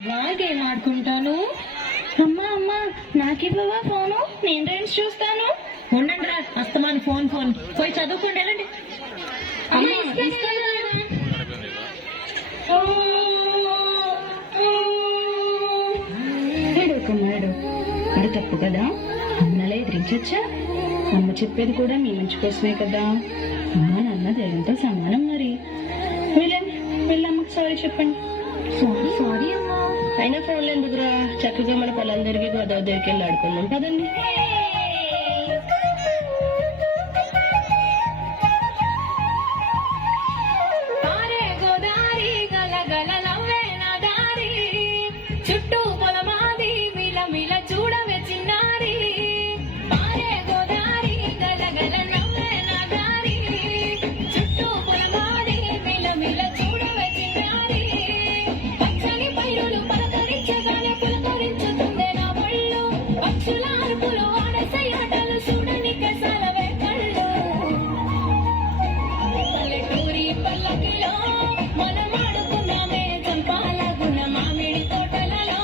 Game ఆడుకుంటాను. అమ్మా అమ్మా నాకివ్వవా phone, నేను రీల్స్ చూస్తాను. ఉండండి రా, అస్తమాను ఫోన్ ఫోన్ పోయి చదువుకోండి, వెళ్ళండి. అమ్మా, ఇస్తాను. ఏడోకమ్మాడు అది తప్పు కదా, అన్నలా ఎదిరించచ్చా? అమ్మ చెప్పేది కూడా మీ మంచి కోసమే కదా. అమ్మ నాన్న దేవునితో సమానం. మరి వెళ్ళండి, వెళ్ళమ్మకి సారీ చెప్పండి. సారీ అమ్మా. అయినా ఫోన్లు ఎందుకురా, చక్కగా మన పొలం తిరిగి గోదావరి దగ్గరికి వెళ్ళి ఆడుకుందాం కదండి. పారే గోదారి గలగల నవ్వే నా దారి, చుట్టూ పొలమాది మిల మిల చూడవే చిన్నారి. పారే గోదారి గలగల నవ్వే నా దారి, చుట్టూ పొలమాది మిల మిల చూడవే చిన్నారి. పచ్చని పైరులు పలకరించగానే పులకరించుతుందే నా ఒళ్ళు, పక్షుల అరుపులు ఆడసే ఆటలు చూడని కసాలవే కళ్ళు. పల్లెటూరి పల్లకిలో మనం ఆడుకున్నామే చంపాలగున్న మామిడి తోటలలో,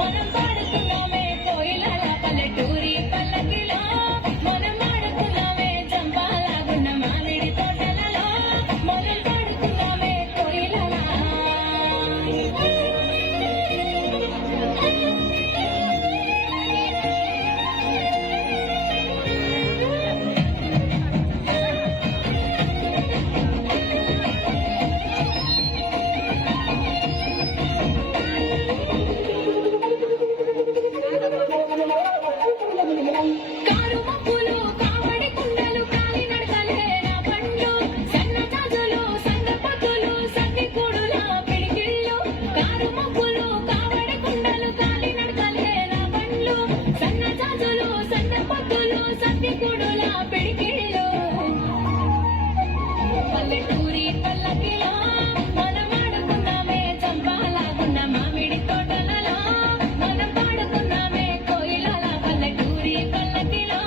మనం పాడుకున్నామే కోయిలల. పల్లెటూరి పల్లకిలో మనం ఆడుకున్నామే చంపాలగున్న మామిడి తోటలలో, మనం పాడుకున్నామే కోయిలల. కారు మబ్బులు కావడి కుండలు కాలి నడకలే నా బండ్లు, సన్న జాజులు సన్న పతులు సన్ని కూడుల పిడికిళ్ళు. కారు మబ్బులు కావడి కుండలు కాలి నడకలే నా బండ్లు, సన్న జాజులు సన్న పతులు సన్ని కూడుల పిడికిళ్ళు. పల్లెటూరి పల్లకిలో మనం ఆడుకున్నామే చంపాలాగున్న మామిడి తోటలలో, మనం పాడుకున్నామే కోయిలల. పల్లెటూరి పల్లకిలో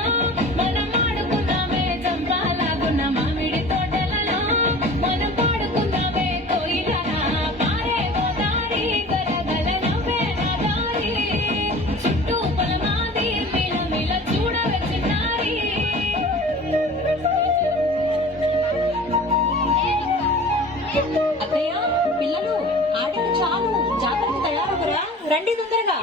మనం ఆడుకున్నామే చంపాలాగున్న మామిడి తోటలలో, మనం పాడుకున్నామే కోయిలల. పారే గోదారి గలగల నవ్వే నా దారి, చుట్టూ పొలమాది మిల మిల చూడవే చిన్నారి. అత్తయ్య, పిల్లలు ఆడింది చాలు, జాతరకు తయారవరా, రండి తొందరగా.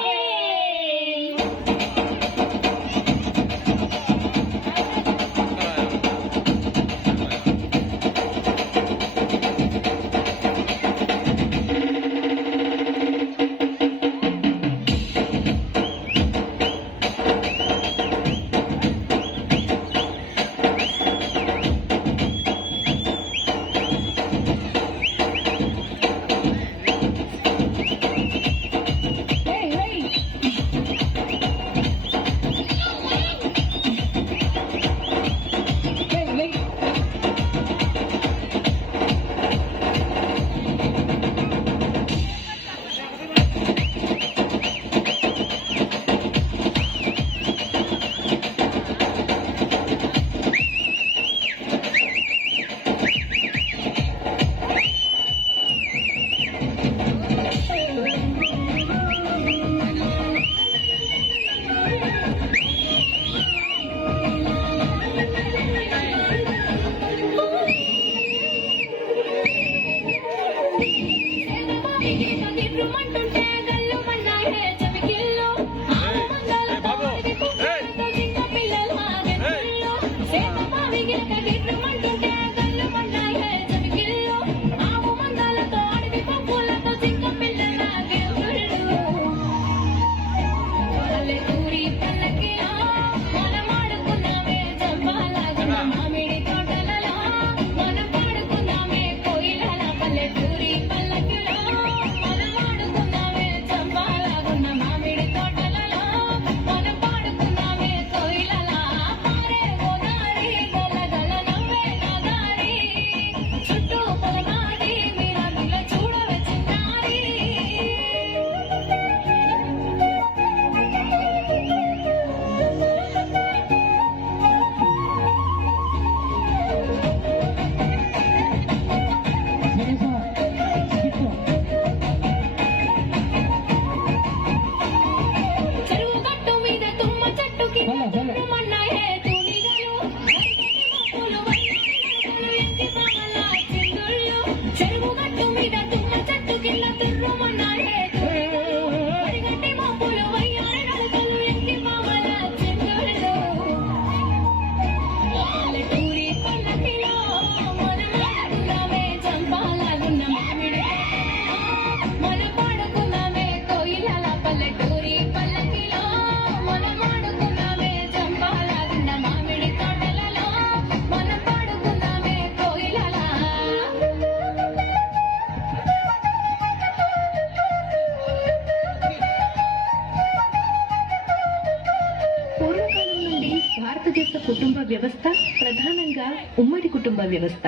భారతదేశ కుటుంబ వ్యవస్థ ప్రధానంగా ఉమ్మడి కుటుంబ వ్యవస్థ.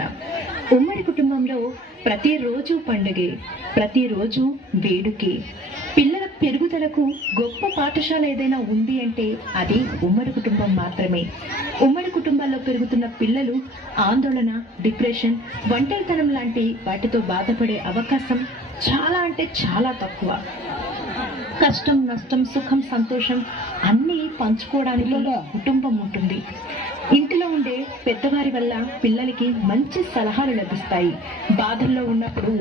ఉమ్మడి కుటుంబంలో ప్రతిరోజు పండుగే, ప్రతిరోజు వేడుకే. పిల్లల పెరుగుదలకు గొప్ప పాఠశాల ఏదైనా ఉంది అంటే అది ఉమ్మడి కుటుంబం మాత్రమే. ఉమ్మడి కుటుంబాల్లో పెరుగుతున్న పిల్లలు ఆందోళన, డిప్రెషన్, ఒంటరితనం లాంటి వాటితో బాధపడే అవకాశం చాలా అంటే చాలా తక్కువ. కష్టం, నష్టం, సుఖం, సంతోషం అన్నీ పంచుకోవడానికి కుటుంబం ఉంటుంది. ఇంటిలో ఉండే పెద్దవారి వల్ల పిల్లలకి మంచి సలహాలు లభిస్తాయి. బాధల్లో ఉన్నప్పుడు